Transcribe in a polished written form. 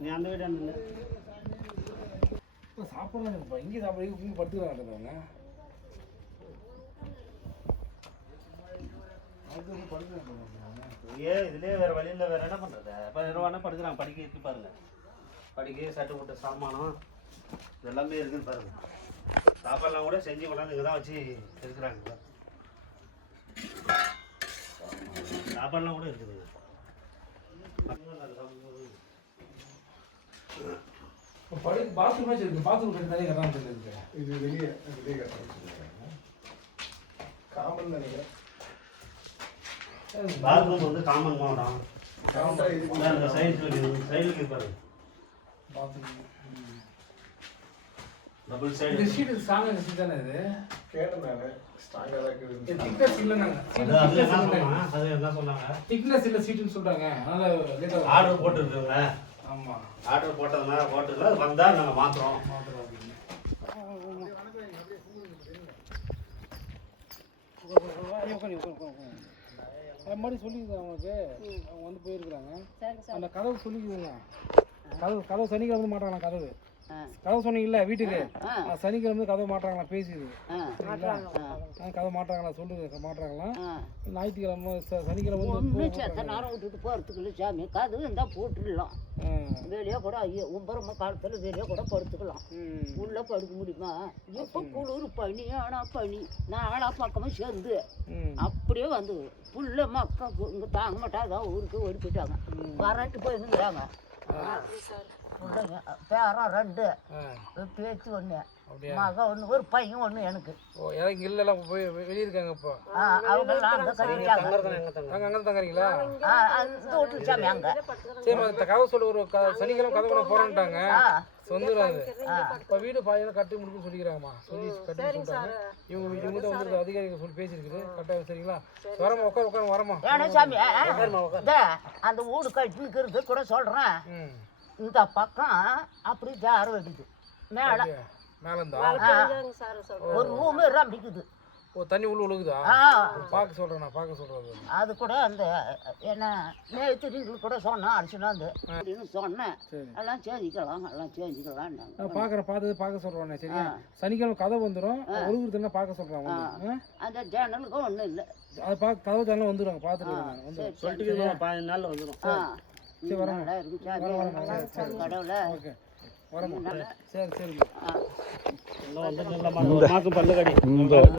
நீ அந்த வீடு இல்லை சாப்பிட்றாங்க இங்கே சாப்பிட்றதுக்கு படுத்துக்கிறாங்க இதுலேயே வேறு வழியில் வேறு என்ன பண்ணுறது இப்போ ரூபானா படுக்கிறாங்க படிக்க இருக்கு பாருங்கள் படிக்க சட்டு போட்ட சாமானம் இதெல்லாமே இருக்குன்னு பாருங்கள் சாப்பாடுலாம் கூட செஞ்சு கொண்டாந்து இங்கே தான் வச்சு இருக்கிறாங்க சாப்பாடுலாம் கூட இருக்குது பாத்ரூம் இருக்கு பாத்ரூம் கட்டி கட்டாமல் இருக்கு இது வெளியே கட்டாமல் காமன் நினைக்கிறேன் பாத்ரூம் வந்து காமன் மாவட்டம் சைடுக்கு பாருங்க டபுள் சைடு ஷீட் ஸ்ட்ராங்கா ஷீட் தானே இது கேட்டேன் நான் ஸ்ட்ராங்கா தான் இருக்குது திக்னஸ் இல்ல நாங்க அது என்ன சொன்னாங்க திக்னஸ் இல்ல ஷீட்னு சொல்றாங்க அதனால லேட்டா ஆர்டர் போட்டுருக்கோங்க ஆமா ஆர்டர் போட்டதுனால போட்டுல வந்தா நாங்க மாத்துறோம் அது மாதிரி சொல்லிக்குது அவங்களுக்கு அவங்க வந்து போயிருக்கிறாங்க அந்த கதவு சொல்லிக்குதுங்க கதவு சனிக்கிழமை வந்து மாட்டாங்களா கதவு சொன்னீங்கல்ல வீட்டுக்கு சனிக்கிழமை கதவு மாட்டாங்களா பேசிது கதவு மாட்டாங்களா சொல்லுங்க மாட்டாங்களா ஞாயிற்றுக்கிழமை சனிக்கிழமை நேரம் விட்டுட்டு போகிறதுக்குள்ள சாமி கதவு இருந்தால் போட்டுடலாம் வெளியே கூட ஐயோ ஒம்பரமா காலத்தில் வெளியே கூட படுத்துக்கலாம் உள்ளே படுக்க முடியுமா இப்போ குளிர் பனி ஆனால் பனி நாலா பக்கமாக சேர்ந்து அப்படியே வந்து புள்ள மக்கா இங்கே தாங்க மாட்டாங்க ஊருக்கு ஓடி போயிட்டாங்க வரட்டு போயிருந்துக்கிறாங்க பிள்ளைங்க பேரம் 2 பேச்சு 1 மக 1 ஒரு பையன் 1 எனக்கு எனக்கு இல்லைலாம் போய் வெளியே இருக்காங்க இப்போ அவங்கெல்லாம் அங்கே கட்டிட்டாங்க அங்கே தங்குறீங்களா இந்த வீட்டு சாமி அங்கே சரி கதவு சொல்லி ஒரு சனிக்கிழமை கதவு போறேன்ட்டாங்க வந்துடுறாங்க இப்போ வீடு பாதியில் கட்டி முடிக்குன்னு சொல்லிக்கிறாங்கம்மா சொல்லி கட்டி சொல்லிட்டாங்க இவங்க தான் வந்து அதிகாரிகள் சொல்லி பேசியிருக்குது கரெக்டாக சரிங்களா வரமா உட்கார வரமா ஏன்னா சாமி அந்த வீடு கட்டினுக்கிறது கூட சொல்கிறேன் இந்த பக்கம் அப்படி ஜார வெடிக்குது மேலே ஒரு ரூமு ரம்பிக்குது தண்ணி உள்ள விழுகுதா பார்க்க சொல்கிறேன் அது கூட அந்த என்ன நேற்றுங்களுக்கு கூட சொன்னேன் அடிச்சுனாந்து அப்படின்னு சொன்னேன் எல்லாம் சேஞ்சிக்கலாம் பார்க்குறேன் பார்க்க சொல்கிறேன் சரியா சனிக்கிழமை கதவு வந்துடும் ஒழுங்குறதுனா பார்க்க சொல்கிறாங்க அந்த ஜன்னலுக்கும் ஒன்றும் இல்லை அது கதவு ஜன்னல் வந்துடுவாங்க பார்த்துட்டு வந்து 15 நாளில் வந்துடும் சரி வரேன் கடவுளை ஓகே வரேன் சரி மாதம் பல்லு கடி